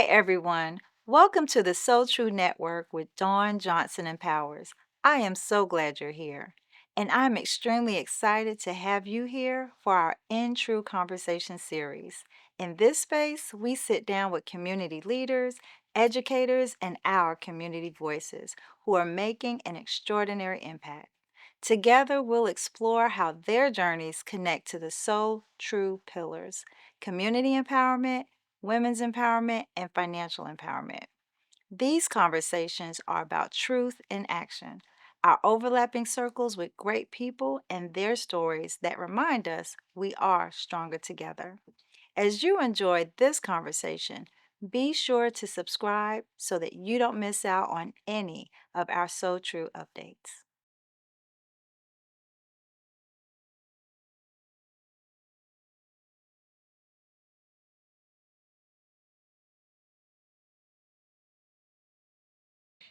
Hi, everyone. Welcome to the So True Network with Dawn Johnson and Powers. I am so glad you're here, and I'm extremely excited to have you here for our In Tru Conversation series. In this space, we sit down with community leaders, educators, and our community voices who are making an extraordinary impact. Together, we'll explore how their journeys connect to the So True pillars: community empowerment, women's empowerment, and financial empowerment. These conversations are about truth in action, our overlapping circles with great people and their stories that remind us we are stronger together. As you enjoyed this conversation, be sure to subscribe so that you don't miss out on any of our So True updates.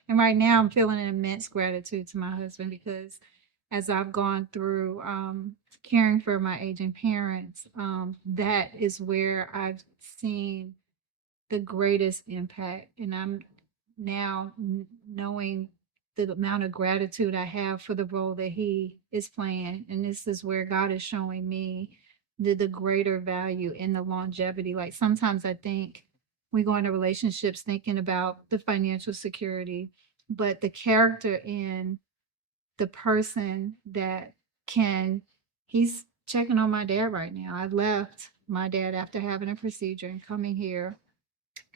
And right now, I'm feeling an immense gratitude to my husband because as I've gone through caring for my aging parents, that is where I've seen the greatest impact. And I'm now knowing the amount of gratitude I have for the role that he is playing. And this is where God is showing me the greater value in the longevity. Like sometimes I think we go into relationships thinking about the financial security, but the character in the person that can, he's checking on my dad right now. I left my dad after having a procedure and coming here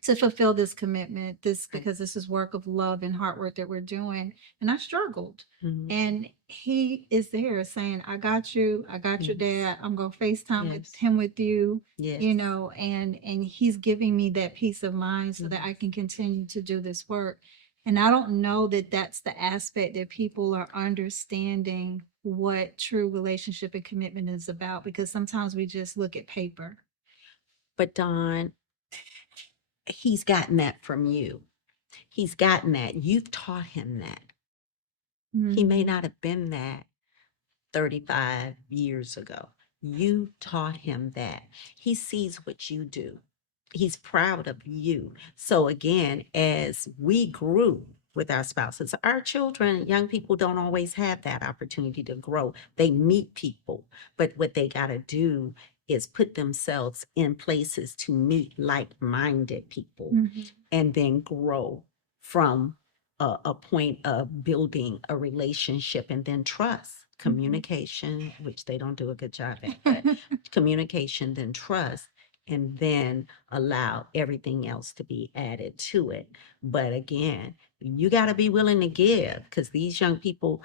to fulfill this commitment, this because this is work of love and hard work that we're doing. And I struggled. And he is there saying, I got your dad. I'm gonna FaceTime with him with you, and he's giving me that peace of mind so that I can continue to do this work. And I don't know that that's the aspect that people are understanding what true relationship and commitment is about, because sometimes we just look at paper. But Don, he's gotten that from you. He's gotten that. You've taught him that. He may not have been that 35 years ago. You taught him that. He sees what you do. He's proud of you. So again, as we grew with our spouses, our children, young people don't always have that opportunity to grow. They meet people, but what they got to do is put themselves in places to meet like-minded people and then grow from a point of building a relationship and then trust. Communication, which they don't do a good job at, but communication, then trust, and then allow everything else to be added to it. But again, you got to be willing to give, because these young people,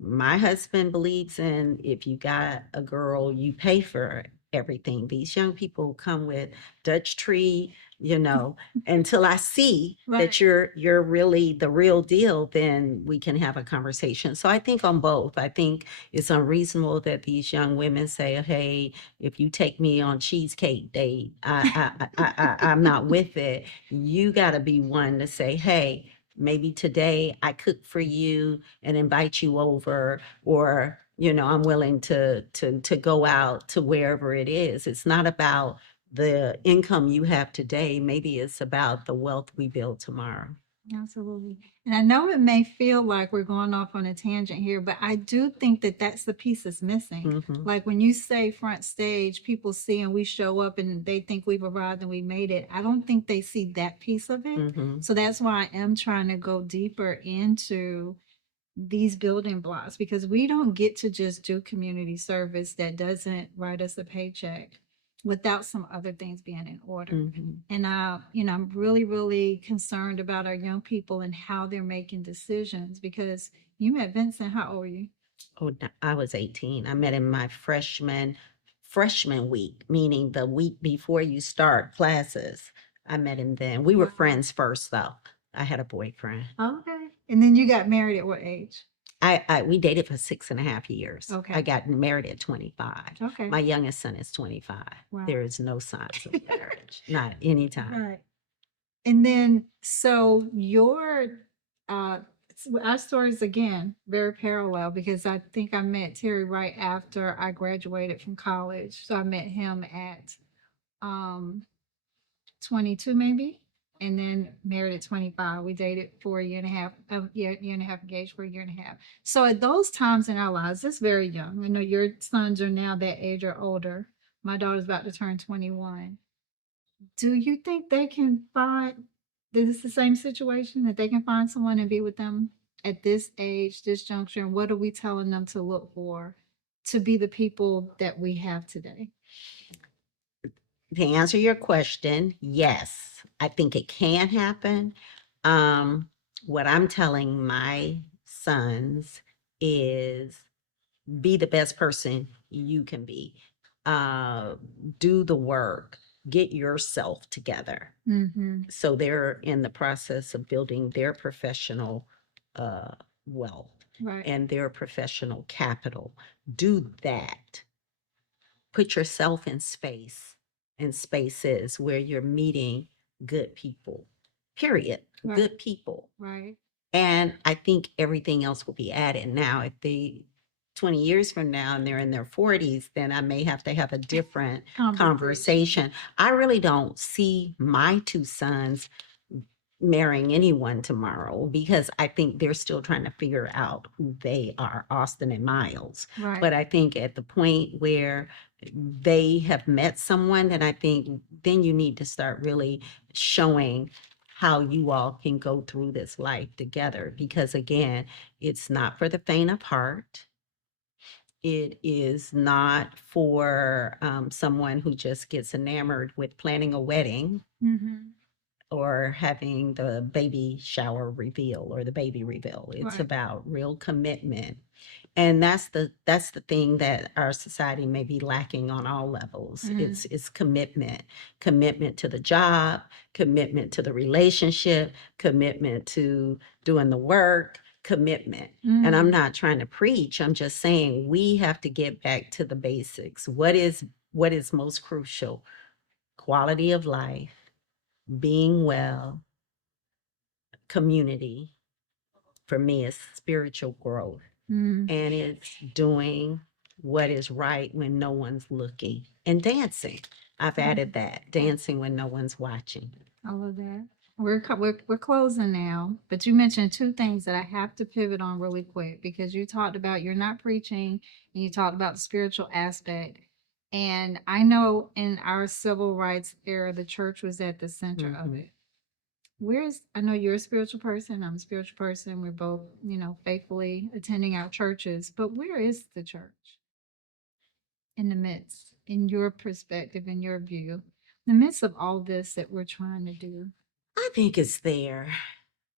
my husband believes in, if you got a girl, you pay for everything. These young people come with Dutch tree, until I see that you're really the real deal, then we can have a conversation. So I think on both. I think it's unreasonable that these young women say, "Hey, if you take me on cheesecake date, I'm not with it." You got to be one to say, "Hey, maybe today I cook for you and invite you over," or I'm willing to go out to wherever it is. It's not about the income you have today. Maybe it's about the wealth we build tomorrow. Absolutely. And I know it may feel like we're going off on a tangent here, but I do think that that's the piece that's missing. Like when you say front stage, people see and we show up and they think we've arrived and we made it. I don't think they see that piece of it. So that's why I am trying to go deeper into these building blocks, because we don't get to just do community service that doesn't write us a paycheck without some other things being in order. And I'm really, really concerned about our young people and how they're making decisions, because you met Vincent, how old were you? Oh, I was 18. I met him my freshman week, meaning the week before you start classes. I met him then. We were friends first, though. I had a boyfriend. Okay. And then you got married at what age? We dated for 6.5 years. Okay. I got married at 25. Okay. My youngest son is 25. Wow. There is no signs of marriage, not anytime. Right. And then, so uh, our stories again very parallel, because I think I met Terry right after I graduated from college. So I met him at 22 maybe, and then married at 25. We dated for a year and a half, year and a half, engaged for a year and a half. So at those times in our lives, it's very young. I know your sons are now that age or older. My daughter's about to turn 21. Do you think they can find this is the same situation that they can find someone and be with them at this age, this juncture? And what are we telling them to look for to be the people that we have today? To answer your question, yes, I think it can happen. What I'm telling my sons is be the best person you can be. Uh, do the work, get yourself together. Mm-hmm. So they're in the process of building their professional uh, wealth Right. and their professional capital. Do that. Put yourself in spaces where you're meeting good people, period. Right. Good people. Right. And I think everything else will be added. Now, if they 20 years from now and they're in their 40s, then I may have to have a different conversation. I really don't see my two sons marrying anyone tomorrow because I think they're still trying to figure out who they are, Austin and Miles. Right. But I think at the point where they have met someone, then I think then you need to start really showing how you all can go through this life together. Because again, it's not for the faint of heart. It is not for someone who just gets enamored with planning a wedding. Mm-hmm. Or having the baby shower reveal or the baby reveal. It's Right. about real commitment. And that's the thing that our society may be lacking on all levels. Mm-hmm. It's commitment to the job, commitment to the relationship, commitment to doing the work, commitment. Mm-hmm. And I'm not trying to preach. I'm just saying we have to get back to the basics. What is most crucial? Quality of life, being well, community. For me, is spiritual growth. Mm. And it's doing what is right when no one's looking and dancing. I've added that, dancing when no one's watching. All of that. We're closing now, but you mentioned two things that I have to pivot on really quick because you talked about you're not preaching and you talked about the spiritual aspect. And I know in our civil rights era, the church was at the center of Mm-hmm. it. I know you're a spiritual person, I'm a spiritual person. We're both, faithfully attending our churches, but where is the church in the midst, in your perspective, in your view, in the midst of all this that we're trying to do? I think it's there.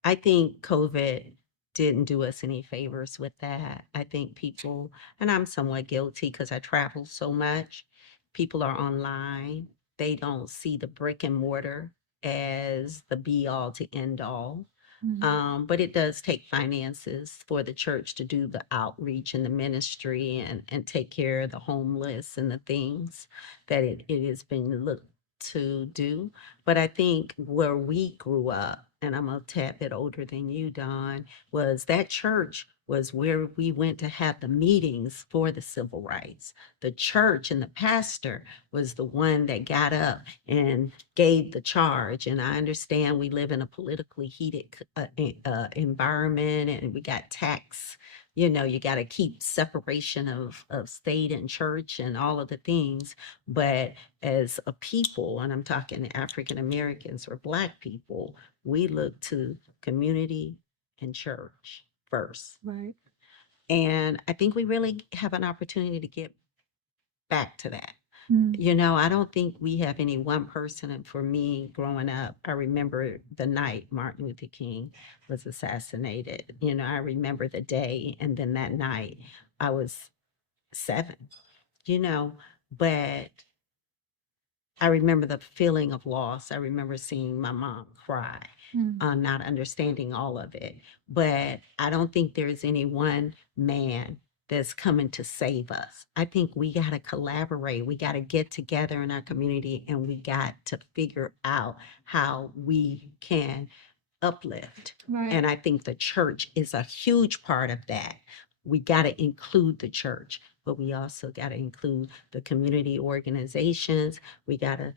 I think COVID didn't do us any favors with that. I think people, and I'm somewhat guilty because I travel so much, people are online. They don't see the brick and mortar as the be all to end all. But it does take finances for the church to do the outreach and the ministry and take care of the homeless and the things that it has been looked to do. But I think where we grew up, and I'm a tad bit older than you, Don, was that church was where we went to have the meetings for the civil rights. The church and the pastor was the one that got up and gave the charge. And I understand we live in a politically heated environment and we got tax. You got to keep separation of state and church and all of the things. But as a people, and I'm talking African Americans or Black people, we look to community and church first. Right. And I think we really have an opportunity to get back to that. Mm. I don't think we have any one person. And for me, growing up, I remember the night Martin Luther King was assassinated. I remember the day. And then that night, I was 7, but I remember the feeling of loss. I remember seeing my mom cry, not understanding all of it. But I don't think there's any one man that's coming to save us. I think we got to collaborate. We got to get together in our community and we got to figure out how we can uplift. Right. And I think the church is a huge part of that. We got to include the church, but we also got to include the community organizations. We got to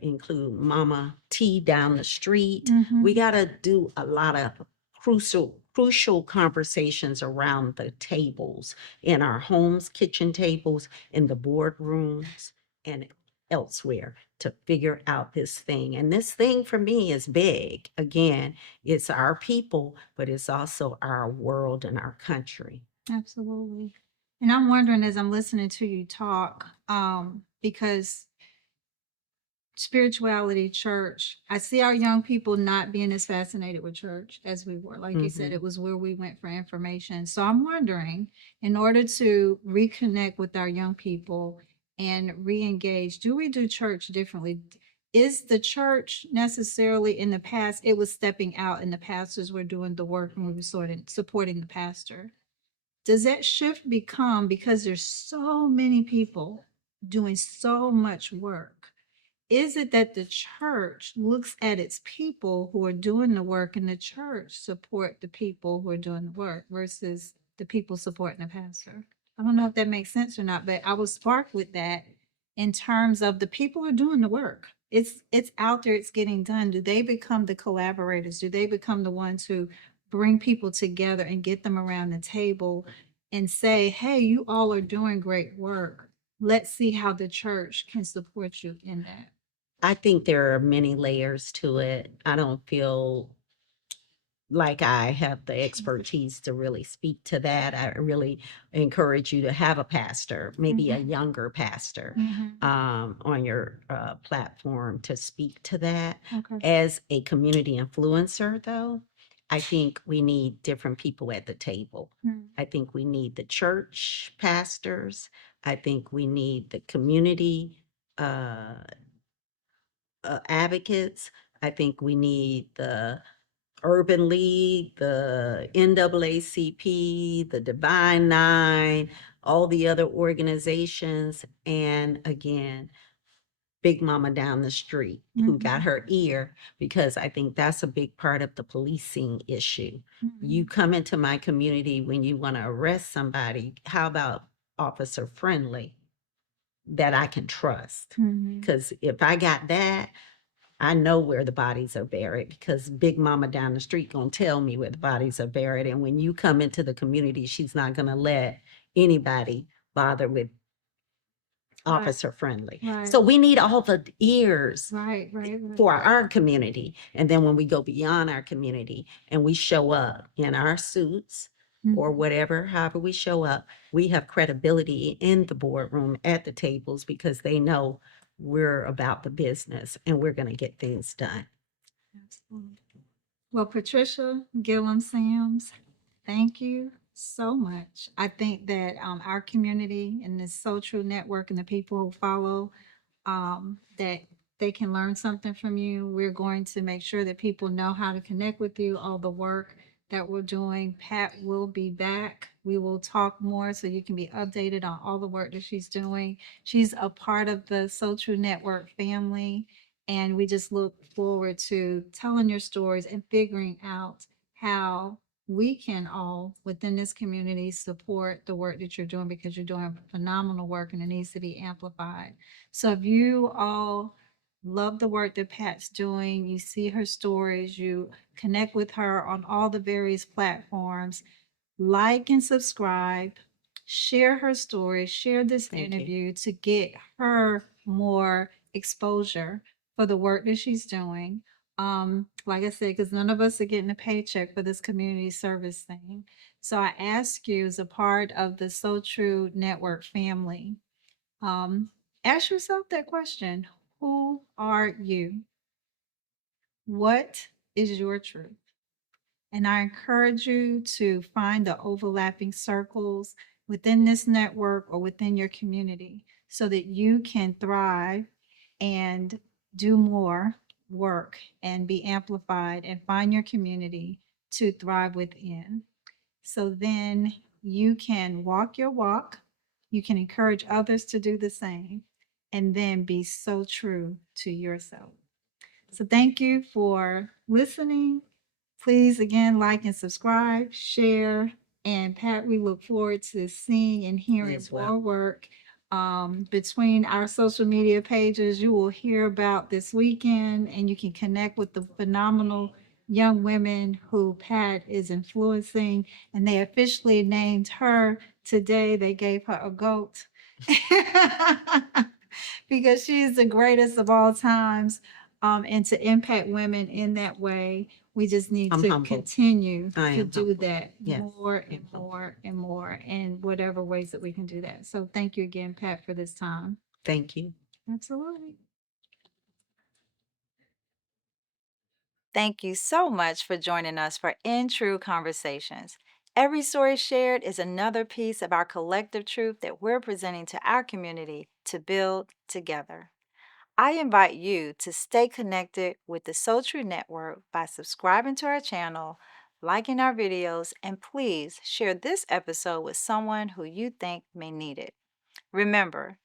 include Mama T down the street. We Mhm. got to do a lot of crucial conversations around the tables in our homes, kitchen tables, in the boardrooms, and elsewhere to figure out this thing. And this thing for me is big. Again, it's our people, but it's also our world and our country. Absolutely. And I'm wondering as I'm listening to you talk, because spirituality, church, I see our young people not being as fascinated with church as we were. Like you said, Mhm. it was where we went for information. So I'm wondering, in order to reconnect with our young people and re-engage, do we do church differently? Is the church necessarily in the past, it was stepping out and the pastors were doing the work and we were sort of supporting the pastor? Does that shift become, because there's so many people doing so much work, is it that the church looks at its people who are doing the work and the church support the people who are doing the work versus the people supporting the pastor? I don't know if that makes sense or not, but I was sparked with that in terms of the people are doing the work. It's out there, it's getting done. Do they become the collaborators? Do they become the ones who bring people together and get them around the table and say, hey, you all are doing great work. Let's see how the church can support you in that. I think there are many layers to it. I don't feel like I have the expertise to really speak to that. I really encourage you to have a pastor, maybe a younger pastor, on your platform to speak to that. Okay. As a community influencer, though, I think we need different people at the table. I think we need the church pastors. I think we need the community advocates. I think we need the Urban League, the NAACP, the Divine Nine, all the other organizations, and again, Big Mama down the street who got her ear, because I think that's a big part of the policing issue. You come into my community when you want to arrest somebody, how about officer friendly that I can trust? Because if I got that, I know where the bodies are buried, because Big Mama down the street gonna tell me where the bodies are buried. And when you come into the community, she's not gonna let anybody bother with officer friendly. Right. So we need all the ears Right. for our community. And then when we go beyond our community and we show up in our suits or whatever, however we show up, we have credibility in the boardroom at the tables because they know we're about the business and we're going to get things done. Absolutely. Well, Patricia Gillum-Sams, thank you so much. I think that our community and this social network and the people who follow, that they can learn something from you. We're going to make sure that people know how to connect with you, all the work that we're doing. Pat will be back. We will talk more so you can be updated on all the work that she's doing. She's a part of the social network family. And we just look forward to telling your stories and figuring out how we can all within this community support the work that you're doing, because you're doing phenomenal work and it needs to be amplified. So if you all love the work that Pat's doing, you see her stories, you connect with her on all the various platforms, like and subscribe, share her story, share this interview to get her more exposure for the work that she's doing. Like I said, because none of us are getting a paycheck for this community service thing. So I ask you, as a part of the So True Network family, um, ask yourself that question. Who are you? What is your truth? And I encourage you to find the overlapping circles within this network or within your community so that you can thrive and do more work and be amplified and find your community to thrive within. So then you can walk your walk, you can encourage others to do the same, and then be so true to yourself. So thank you for listening. Please again like and subscribe, share, and Pat, we look forward to seeing and hearing more work Between our social media pages, you will hear about this weekend, and you can connect with the phenomenal young women who Pat is influencing. And they officially named her today. They gave her a goat because she's the greatest of all times. And to impact women in that way, we just need I'm to humbled. continue I to am do humbled. that Yes, more I'm and humbled. more and more in whatever ways that we can do that. So thank you again, Pat, for this time. Thank you. Absolutely. Thank you so much for joining us for In Tru Conversations. Every story shared is another piece of our collective truth that we're presenting to our community to build together. I invite you to stay connected with the So True Network by subscribing to our channel, liking our videos, and please share this episode with someone who you think may need it. Remember,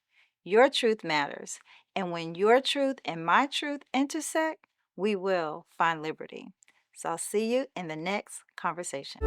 your truth matters, and when your truth and my truth intersect, we will find liberty. So I'll see you in the next conversation.